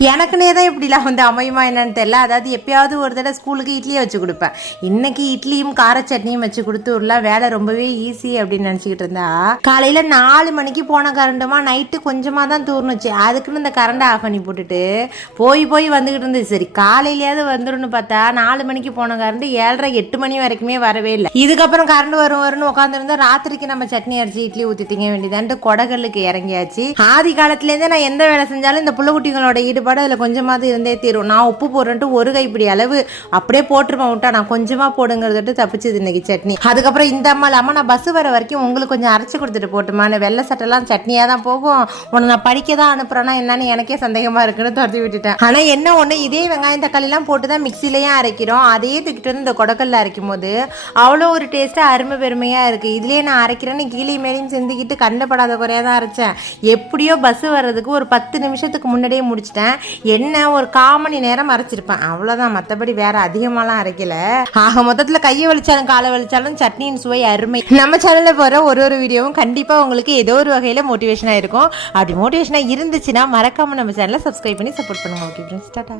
எனக்குனே தான் இப்படிலாம் வந்து அமையுமா என்னன்னு தெரியல. அதாவது எப்பயாவது ஒரு தடவை ஸ்கூலுக்கு இட்லியை வச்சு கொடுப்பேன். இன்னைக்கு இட்லியும் கார சட்னியும் வச்சு கொடுத்து விடலாம் வேலை ரொம்பவே ஈஸி அப்படின்னு நினச்சிக்கிட்டு இருந்தா காலையில் நாலு மணிக்கு போன கரண்டுமா நைட்டு கொஞ்சமாக தான் தூர்னுச்சு அதுக்குன்னு இந்த கரண்டை ஆஃப் பண்ணி போட்டுட்டு போய் போய் வந்துக்கிட்டு இருந்துச்சு சரி காலையிலேயாவது வந்துடும்னு பார்த்தா நாலு மணிக்கு போன கரண்டு ஏழரை எட்டு மணி வரைக்குமே வரவே இல்லை. இதுக்கப்புறம் கரண்ட் வரும் வரும்னு உட்காந்துருந்தா ராத்திரிக்கு நம்ம சட்னி அரைச்சி இட்லி ஊற்றி திங்க வேண்டியதான்ட்டு கொடகல்லுக்கு இறங்கியாச்சு. ஆதி காலத்துலேருந்தே நான் எந்த வேலை செஞ்சாலும் இந்த புள்ளக்குட்டிங்களோட ஈடுபாடு அதில் கொஞ்சமாவது இருந்தே தீரும். நான் உப்பு போடுறேன்ட்டு ஒரு கைப்பிடி அளவு அப்படியே போட்டுருப்பேன் விட்டா நான் கொஞ்சமாக போடுங்கிறதுட்டு தப்பிச்சது இன்னைக்கு சட்னி. அதுக்கப்புறம் இந்த அம்மா இல்லாமல் நான் பஸ் வர வரைக்கும் உங்களுக்கு கொஞ்சம் அரைச்சி கொடுத்துட்டு போட்டுமான்னு. வெள்ளை சட்டைலாம் சட்னியாக தான் போகும். உன்னை நான் படிக்க தான் அனுப்புகிறேன்னா என்னன்னு எனக்கே சந்தேகமாக இருக்குன்னு துரத்தி விட்டுட்டேன். ஆனால் என்ன ஒன்று இதே வெங்காயம் தக்காளிலாம் போட்டு தான் மிக்சிலையும் அரைக்கிறோம். அதையே தூக்கிட்டு வந்து இந்த கொடக்கல்ல அரைக்கும் போது அவ்வளோ ஒரு டேஸ்ட்டாக அருமை பெருமையாக இருக்குது இதுலேயே நான் அரைக்கிறேன்னு கீழே மேலேயும் சிந்திக்கிட்டு கண்டப்படாத குறையாக தான் அரைச்சேன். எப்படியோ பஸ் வர்றதுக்கு ஒரு பத்து நிமிஷத்துக்கு முன்னாடியே முடிச்சிட்டேன். என்ன ஒரு கால் மணி நேரம் அரைச்சிருப்பேன். அவ்வளோதான் மற்றபடி வேற அதிகமாலாம் அரைக்கல. ஆக மொத்தத்தில் கையை வலிச்சாலும் காலை வலிச்சாலும் சட்னியின் சுவை அருமை. நம்ம சேனலில் போகிற ஒரு ஒரு வீடியோவும் கண்டிப்பாக உங்களுக்கு ஏதோ ஒரு வகையில் மோட்டிவேஷனாக இருக்கும். அப்படி மோட்டிவேஷனாக இருந்துச்சுன்னா மறக்காமல் நம்ம சேனலை சப்ஸ்கிரைப் பண்ணி சப்போர்ட் பண்ணுங்க. Okay friends tata